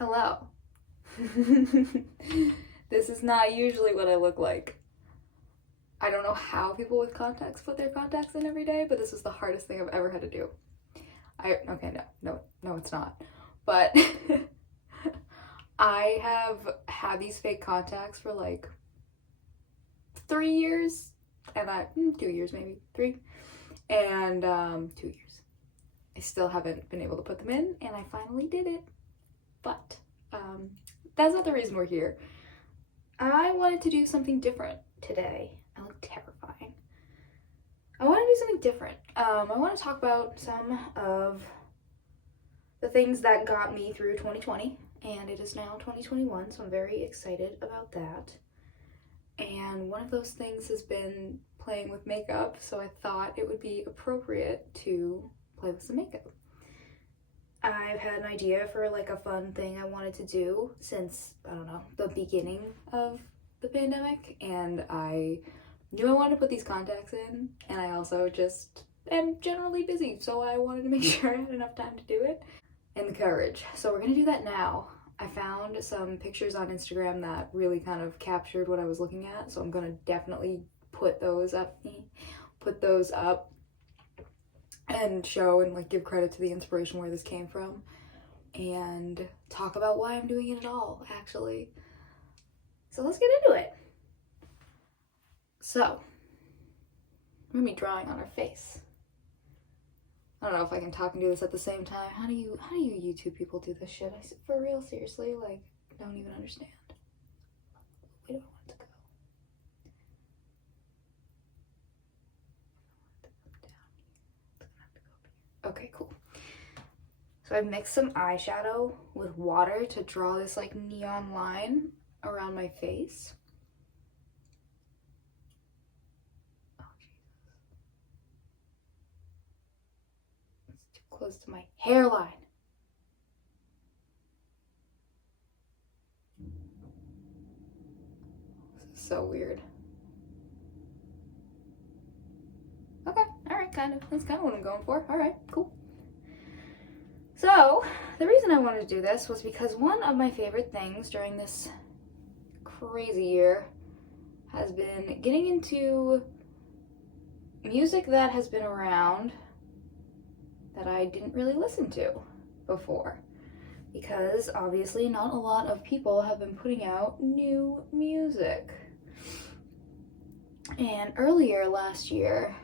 Hello. This is not usually what I look like. I don't know how people with contacts put their contacts in every day, but this is the hardest thing I've ever had to do. Okay, no, it's not. But I have had these fake contacts for like 3 years, and 2 years maybe, 3, and 2 years. I still haven't been able to put them in, and I finally did it. But that's not the reason we're here. I wanted to do something different today. I look terrifying. I want to do something different. I want to talk about some of the things that got me through 2020, and it is now 2021, so I'm very excited about that. And one of those things has been playing with makeup, so I thought it would be appropriate to play with some makeup. I've had an idea for like a fun thing I wanted to do since, I don't know, the beginning of the pandemic, and I knew I wanted to put these contacts in, and I also just am generally busy, so I wanted to make sure I had enough time to do it, and the courage. So we're gonna do that now. I found some pictures on Instagram that really kind of captured what I was looking at, so I'm gonna definitely put those up and show and like give credit to the inspiration where this came from, and talk about why I'm doing it at all, actually. So let's get into it. So we're gonna be drawing on our face. I don't know if I can talk and do this at the same time. How do you YouTube people do this shit? For real, seriously, like, don't even understand. We don't want it to go. Okay, cool. So I mixed some eyeshadow with water to draw this like neon line around my face. Oh, Jesus. It's too close to my hairline. This is so weird. Okay, alright, kind of. That's kind of what I'm going for. Alright, cool. So, the reason I wanted to do this was because one of my favorite things during this crazy year has been getting into music that has been around that I didn't really listen to before. Because obviously not a lot of people have been putting out new music. And earlier last year,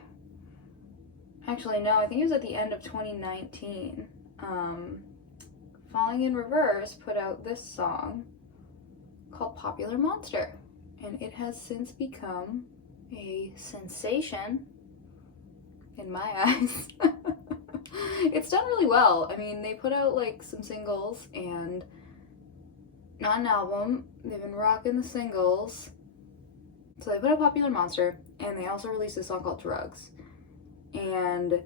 actually no, I think it was at the end of 2019, Falling in Reverse put out this song called Popular Monster, and it has since become a sensation in my eyes. It's done really well. I mean, they put out like some singles and not an album. They've been rocking the singles. So they put out Popular Monster, and they also released a song called Drugs. And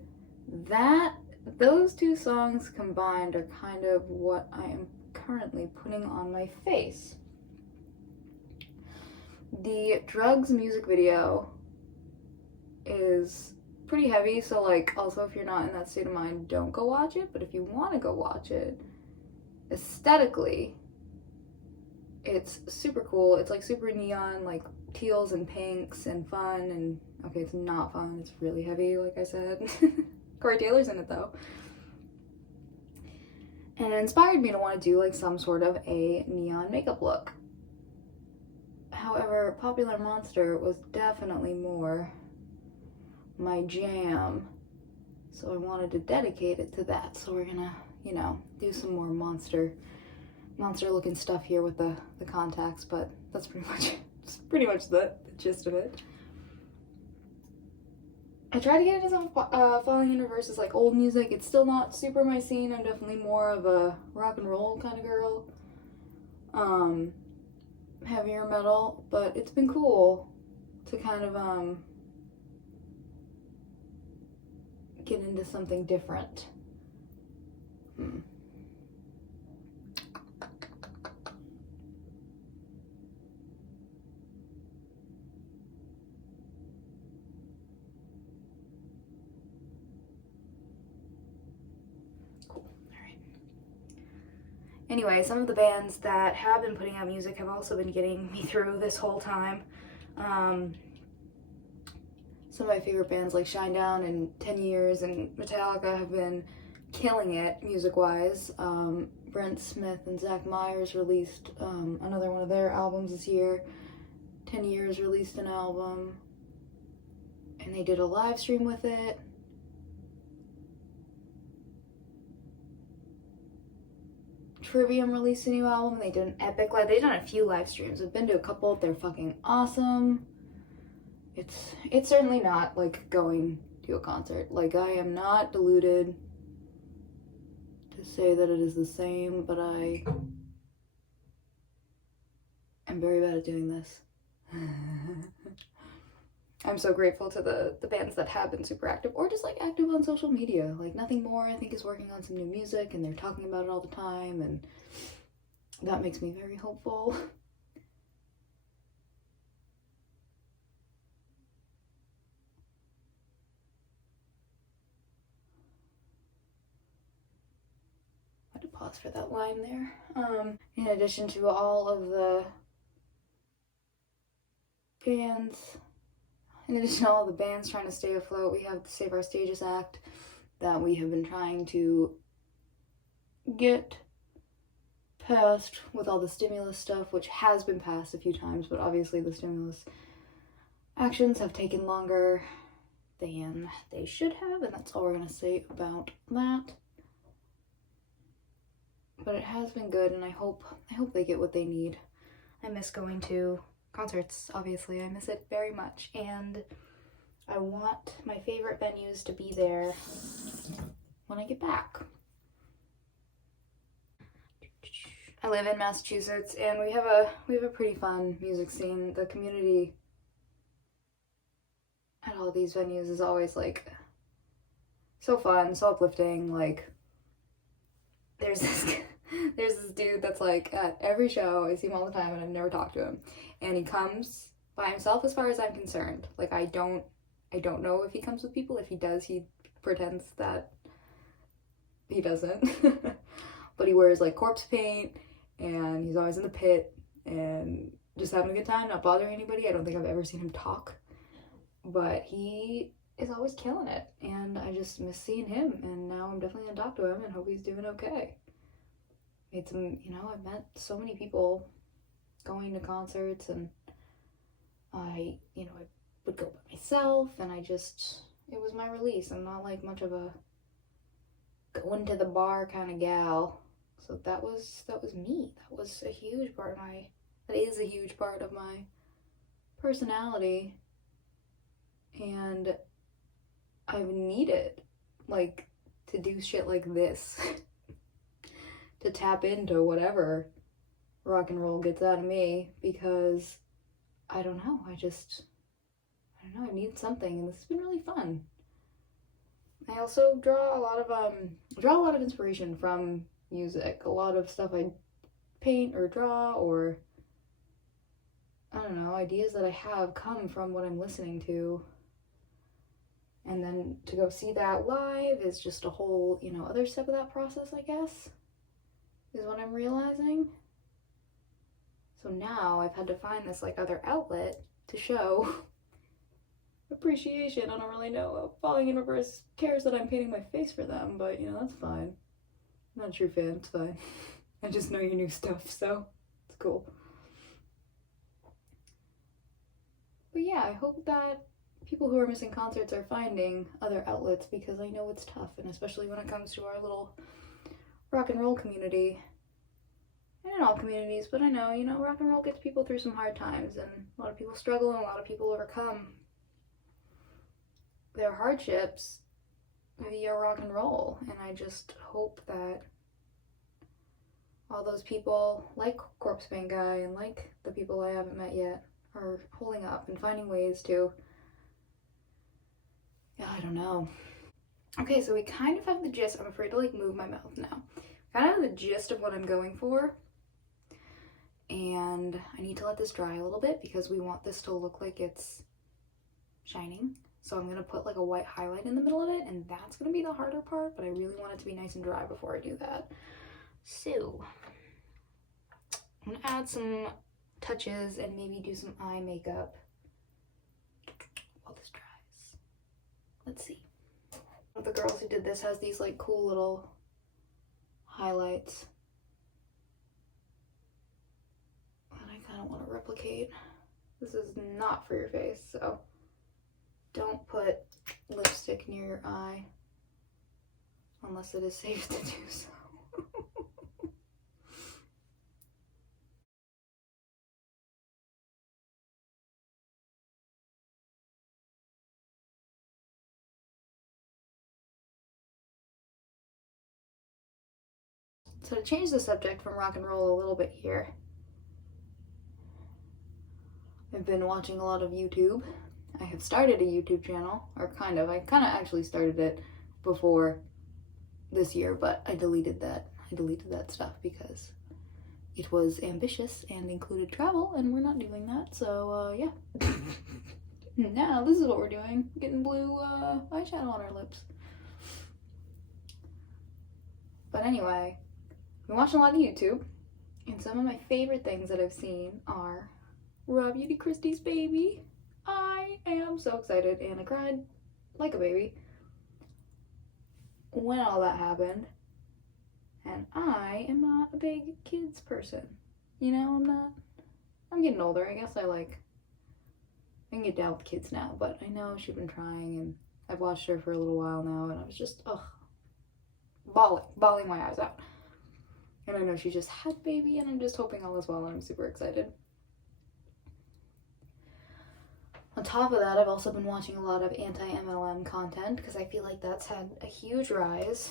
those two songs combined are kind of what I am currently putting on my face. The Drugs music video is pretty heavy, so like also if you're not in that state of mind, don't go watch it. But if you want to go watch it, aesthetically, it's super cool. It's like super neon, like teals and pinks and fun, and okay, it's not fun, it's really heavy, like I said. Corey Taylor's in it though. And it inspired me to want to do like some sort of a neon makeup look. However, Popular Monster was definitely more my jam, so I wanted to dedicate it to that. So we're gonna, do some more monster looking stuff here with the contacts, but that's pretty much the gist of it. I tried to get into some Falling in Reverse's like old music. It's still not super my scene. I'm definitely more of a rock and roll kind of girl. Heavier metal, but it's been cool to kind of get into something different. Anyway, some of the bands that have been putting out music have also been getting me through this whole time. Some of my favorite bands like Shinedown and 10 Years and Metallica have been killing it music-wise. Brent Smith and Zach Myers released another one of their albums this year. 10 Years released an album, and they did a live stream with it. GRWM released a new album. They did an epic live. They've done a few live streams. I've been to a couple. They're fucking awesome. It's certainly not like going to a concert. Like, I am not deluded to say that it is the same, but I am very bad at doing this. I'm so grateful to the bands that have been super active, or just like active on social media. Like Nothing More, I think, is working on some new music and they're talking about it all the time, and that makes me very hopeful. I had to pause for that line there. In addition to all of the bands, in addition to all the bands trying to stay afloat, we have the Save Our Stages Act that we have been trying to get passed with all the stimulus stuff, which has been passed a few times, but obviously the stimulus actions have taken longer than they should have, and that's all we're going to say about that. But it has been good, and I hope they get what they need. I miss going to concerts, obviously. I miss it very much, and I want my favorite venues to be there when I get back. I live in Massachusetts, and we have a pretty fun music scene. The community at all these venues is always like so fun, so uplifting. Like, there's this dude that's like at every show. I see him all the time, and I've never talked to him. And he comes by himself, as far as I'm concerned. Like, I don't know if he comes with people. If he does, he pretends that he doesn't. But he wears like corpse paint, and he's always in the pit and just having a good time, not bothering anybody. I don't think I've ever seen him talk, but he is always killing it, and I just miss seeing him. And now I'm definitely gonna talk to him and hope he's doing okay. Made some, I've met so many people going to concerts, and I would go by myself, and it was my release. I'm not like much of a going to the bar kind of gal. So that was me. That was a huge part of that is a huge part of my personality. And I've needed, like, to do shit like this to tap into whatever rock and roll gets out of me, because I don't know, I need something, and this has been really fun. I also draw a lot of inspiration from music. A lot of stuff I paint or draw, or I don't know, ideas that I have come from what I'm listening to. And then to go see that live is just a whole, other step of that process, I guess, is what I'm realizing. So now I've had to find this like other outlet to show appreciation. I don't really know if Falling Universe cares that I'm painting my face for them, but that's fine. I'm not a true fan, it's fine. I just know your new stuff, so it's cool. But yeah, I hope that people who are missing concerts are finding other outlets, because I know it's tough, and especially when it comes to our little rock and roll community. And in all communities, but I know, rock and roll gets people through some hard times, and a lot of people struggle, and a lot of people overcome their hardships via rock and roll. And I just hope that all those people, like Corpse Paint Guy and like the people I haven't met yet, are holding up and finding ways to, I don't know. Okay, so we kind of have the gist. I'm afraid to like move my mouth now. Kind of have the gist of what I'm going for. And I need to let this dry a little bit, because we want this to look like it's shining. So I'm gonna put like a white highlight in the middle of it, and that's gonna be the harder part, but I really want it to be nice and dry before I do that. So I'm gonna add some touches and maybe do some eye makeup while this dries. Let's see. One of the girls who did this has these like cool little highlights that I kind of want to replicate. This is not for your face, so don't put lipstick near your eye unless it is safe to do so. So to change the subject from rock and roll a little bit here, I've been watching a lot of YouTube. I have started a YouTube channel, or kind of. I kind of actually started it before this year, but I deleted that. I deleted that stuff because it was ambitious and included travel, and we're not doing that, so yeah. Now this is what we're doing, getting blue eyeshadow on our lips. But anyway, I've been watching a lot of YouTube, and some of my favorite things that I've seen are Raw Beauty Christie's baby. I am so excited, and I cried like a baby when all that happened. And I am not a big kids person. You know, I'm not. I'm getting older. I guess I can get down with kids now, but I know she's been trying, and I've watched her for a little while now, and I was just, bawling my eyes out. And I know she just had a baby, and I'm just hoping all is well, and I'm super excited. On top of that, I've also been watching a lot of anti-MLM content because I feel like that's had a huge rise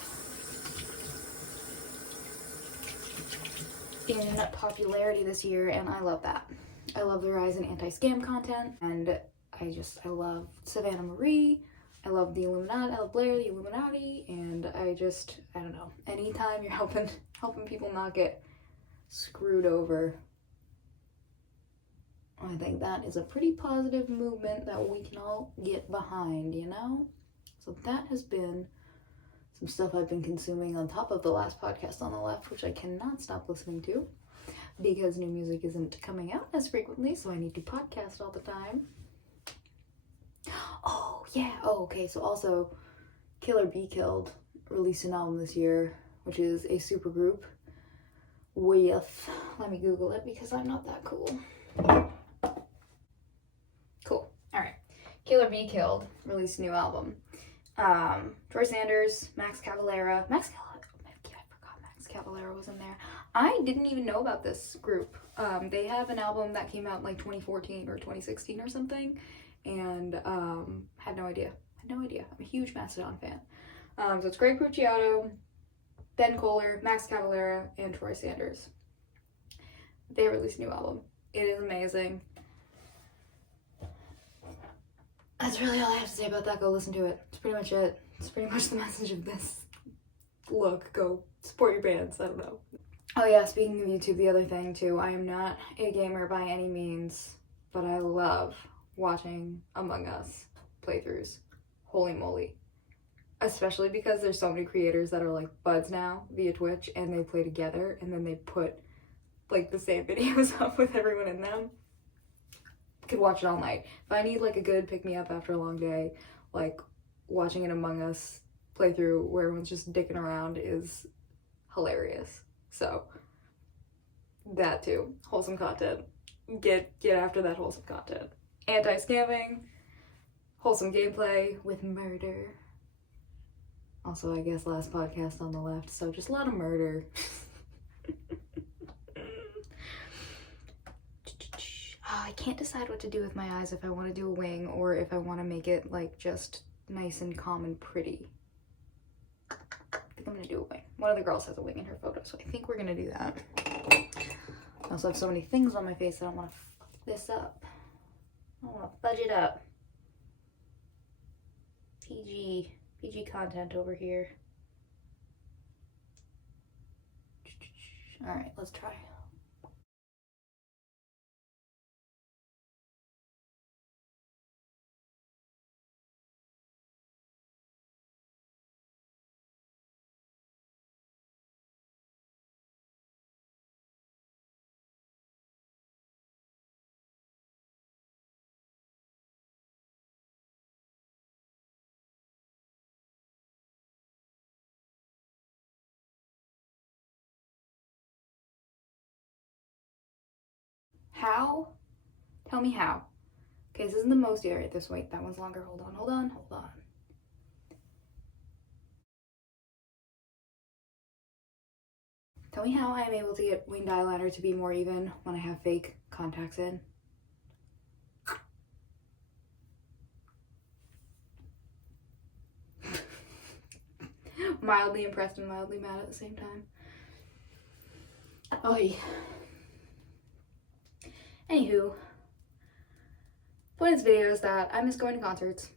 in popularity this year, and I love that. I love the rise in anti-scam content, and I love Savannah Marie. I love the Illuminati. I love Blair, the Illuminati, and I don't know. Anytime you're helping people not get screwed over, I think that is a pretty positive movement that we can all get behind, you know? So that has been some stuff I've been consuming on top of the last podcast on the left, which I cannot stop listening to because new music isn't coming out as frequently, so I need to podcast all the time. Oh, yeah. Oh, okay. So also, Killer Be Killed released an album this year, which is a supergroup with, let me Google it because I'm not that cool. Cool. All right. Killer Be Killed released a new album. Troy Sanders, Max Cavalera. I forgot Max Cavalera was in there. I didn't even know about this group. They have an album that came out in like 2014 or 2016 or something, and had no idea. I'm a huge Mastodon fan. So it's Greg Puciato, Ben Kohler, Max Cavalera, and Troy Sanders. They released a new album. It is amazing. That's really all I have to say about that. Go listen to it. It's pretty much it. It's pretty much the message of this. Look, go support your bands. I don't know. Oh yeah, speaking of YouTube, the other thing too, I am not a gamer by any means, but I love watching Among Us playthroughs. Holy moly. Especially because there's so many creators that are like buds now via Twitch, and they play together, and then they put like the same videos up with everyone in them. Could watch it all night. If I need like a good pick-me-up after a long day, like watching an Among Us playthrough where everyone's just dicking around is hilarious. So that too, wholesome content. Get after that wholesome content. Anti-scamming, wholesome gameplay with murder. Also, I guess last podcast on the left, so just a lot of murder. I can't decide what to do with my eyes, if I want to do a wing or if I want to make it like just nice and calm and pretty. I think I'm gonna do a wing. One of the girls has a wing in her photo, so I think we're gonna do that. I also have so many things on my face that I don't want to fuck this up. I don't want to fudge it up. PG content over here. All right, let's try. How? Tell me how. Okay, this isn't the most area. This, wait, that one's longer. Hold on, hold on, hold on. Tell me how I am able to get winged eyeliner to be more even when I have fake contacts in. Mildly impressed and mildly mad at the same time. Oy. Anywho, point of this video is that I miss going to concerts.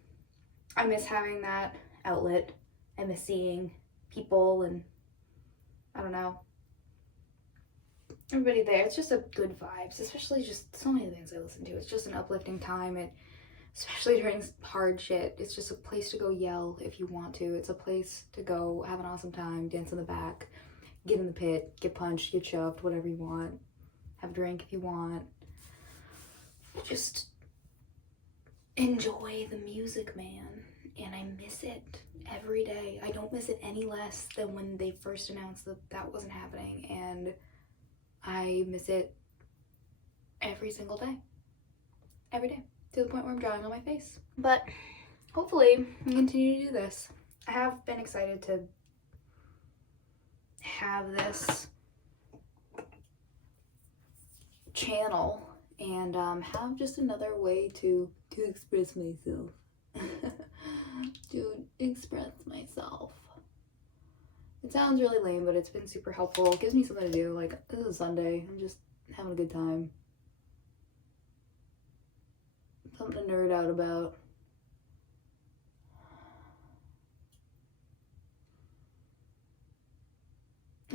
I miss having that outlet. I miss seeing people and, I don't know, everybody there. It's just a good vibes, especially just so many things I listen to. It's just an uplifting time, and especially during hard shit. It's just a place to go yell if you want to. It's a place to go have an awesome time, dance in the back, get in the pit, get punched, get shoved, whatever you want. Have a drink if you want. Just enjoy the music, man. And I miss it every day. I don't miss it any less than when they first announced that that wasn't happening, and I miss it every single day. Every day. To the point where I'm drawing on my face. But hopefully I continue to do this. I have been excited to have this channel and have just another way to express myself. To express myself. It sounds really lame, but it's been super helpful. It gives me something to do. Like, this is a Sunday. I'm just having a good time. Something to nerd out about.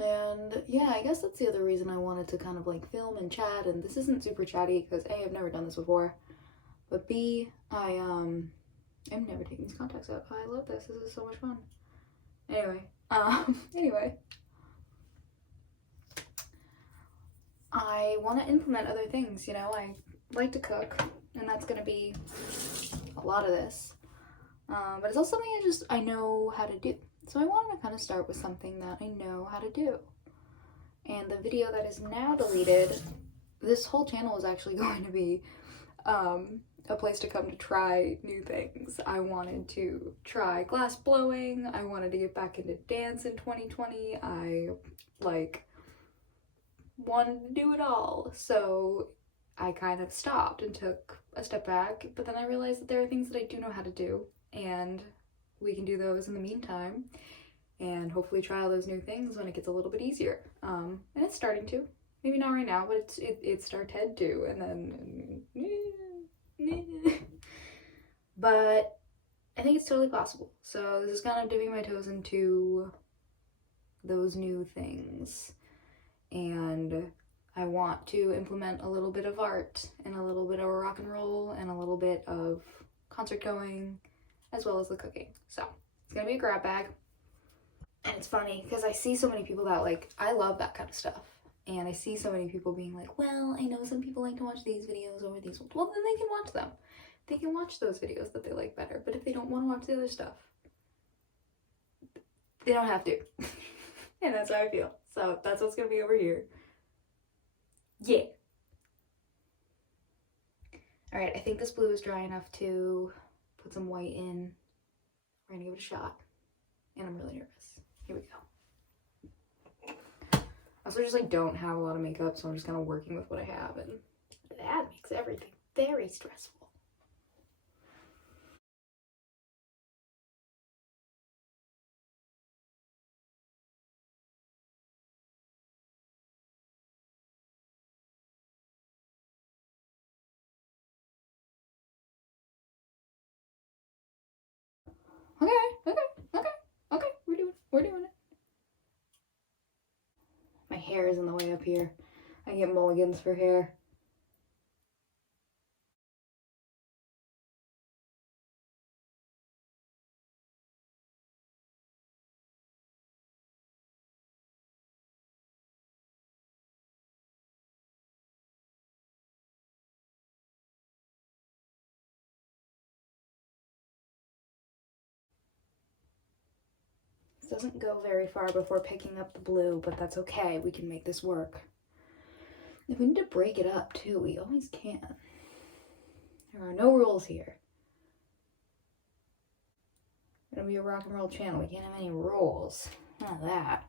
And yeah, I guess that's the other reason I wanted to kind of like film and chat. And this isn't super chatty because A, I've never done this before, but B, I'm never taking these contacts out. I love this. This is so much fun. Anyway, I want to implement other things. You know, I like to cook, and that's gonna be a lot of this. But it's also something I know how to do. So I wanted to kind of start with something that I know how to do. And the video that is now deleted, this whole channel is actually going to be a place to come to try new things. I wanted to try glass blowing. I wanted to get back into dance in 2020. I wanted to do it all. So I kind of stopped and took a step back, but then I realized that there are things that I do know how to do, and we can do those in the meantime and hopefully try all those new things when it gets a little bit easier. And it's starting to. Maybe not right now, but it started to, and then but I think it's totally possible. So this is kind of dipping my toes into those new things, and I want to implement a little bit of art and a little bit of rock and roll and a little bit of concert going, as well as the cooking. So it's gonna be a grab bag. And it's funny because I see so many people that I love that kind of stuff. And I see so many people being like, well, I know some people like to watch these videos over these ones. Well, then they can watch them. They can watch those videos that they like better. But if they don't want to watch the other stuff, they don't have to. And that's how I feel. So that's what's going to be over here. Yeah. All right, I think this blue is dry enough to put some white in. We're going to give it a shot. And I'm really nervous. Here we go. I also just don't have a lot of makeup, so I'm just kind of working with what I have, and that makes everything very stressful. Okay, we're doing it. My hair is in the way up here. I get mulligans for hair. This doesn't go very far before picking up the blue, but that's okay. We can make this work. If we need to break it up too, we always can. There are no rules here. It's gonna be a rock and roll channel. We can't have any rules. None of that.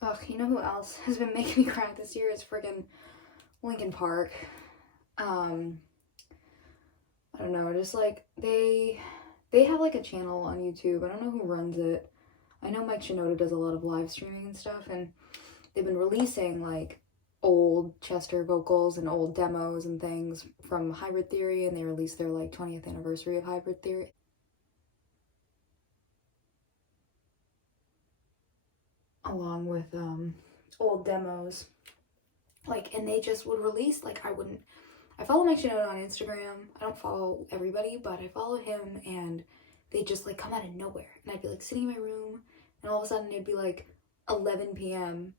Ugh, you know who else has been making me cry this year is friggin' Linkin Park. I don't know, just like they have like a channel on YouTube. I don't know who runs it. I know Mike Shinoda does a lot of live streaming and stuff, and they've been releasing like old Chester vocals and old demos and things from Hybrid Theory, and they released their like 20th anniversary of Hybrid Theory. Along with old demos. Like, and they just would release, like, I follow Mike Shinoda on Instagram. I don't follow everybody, but I follow him, and they just like come out of nowhere. And I'd be like sitting in my room, and all of a sudden it'd be like 11 p.m.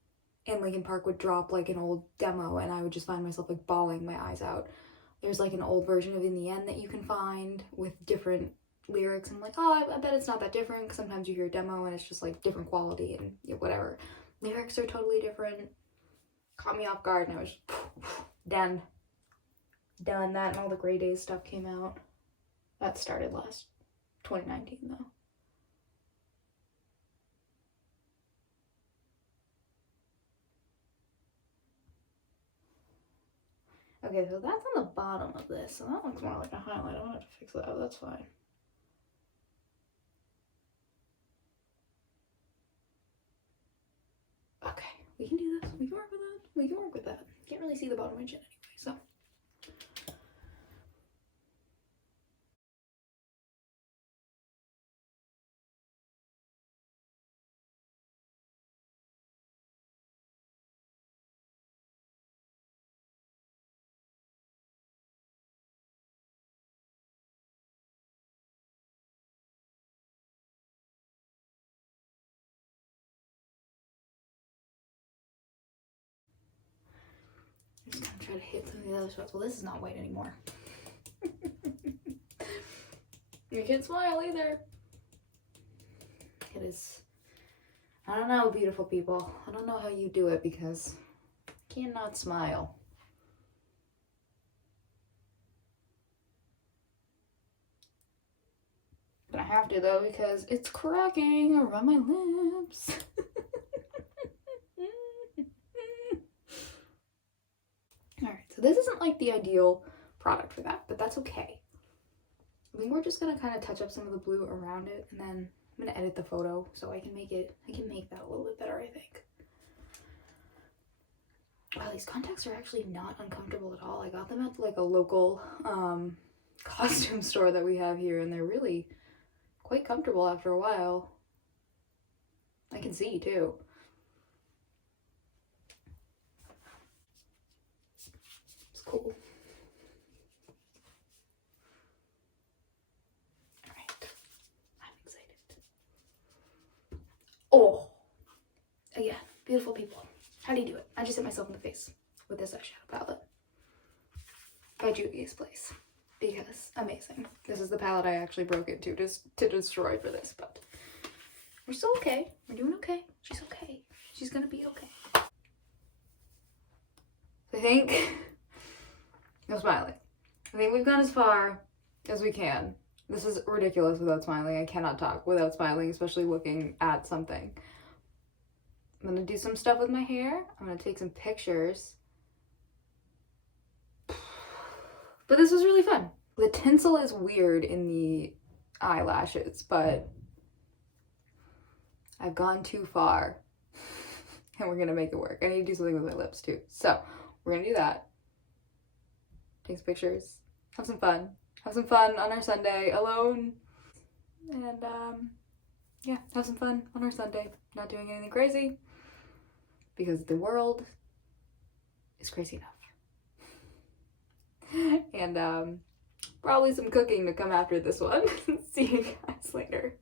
and Linkin Park would drop like an old demo, and I would just find myself like bawling my eyes out. There's like an old version of In the End that you can find with different lyrics, and I'm like, oh, I bet it's not that different, because sometimes you hear a demo and it's just like different quality and whatever. Lyrics are totally different. Caught me off guard, and I was done. That and all the Grey Days stuff came out. That started last 2019 though. Okay, so that's on the bottom of this, so that looks more like a highlight. I'm gonna have to fix that. That's fine. Okay, we can do this. We can work with that. We can work with that. Can't really see the bottom of my chin anyway, so. I'm just gonna try to hit some of the other spots. Well, this is not white anymore. You can't smile either. It is, I don't know, beautiful people. I don't know how you do it, because I cannot smile. But I have to though, because it's cracking around my lips. Alright, so this isn't like the ideal product for that, but that's okay. I mean, we're just gonna kind of touch up some of the blue around it, and then I'm gonna edit the photo so I can make that a little bit better, I think. Wow, these contacts are actually not uncomfortable at all. I got them at like a local costume store that we have here, and they're really quite comfortable after a while. I can see too. It's cool. Alright, I'm excited. Oh, again, beautiful people. How do you do it? I just hit myself in the face with this eyeshadow palette by Juvia's Place, because amazing. This is the palette I actually broke into just to destroy for this, but we're still okay. We're doing okay. She's okay. She's gonna be okay. I think, no smiling. I think we've gone as far as we can. This is ridiculous without smiling. I cannot talk without smiling, especially looking at something. I'm gonna do some stuff with my hair. I'm gonna take some pictures. But this was really fun. The tinsel is weird in the eyelashes, but I've gone too far. And we're gonna make it work. I need to do something with my lips too. So we're gonna do that. Take some pictures. Have some fun. Have some fun on our Sunday alone. And yeah, have some fun on our Sunday. Not doing anything crazy. Because the world is crazy enough. And probably some cooking to come after this one. See you guys later.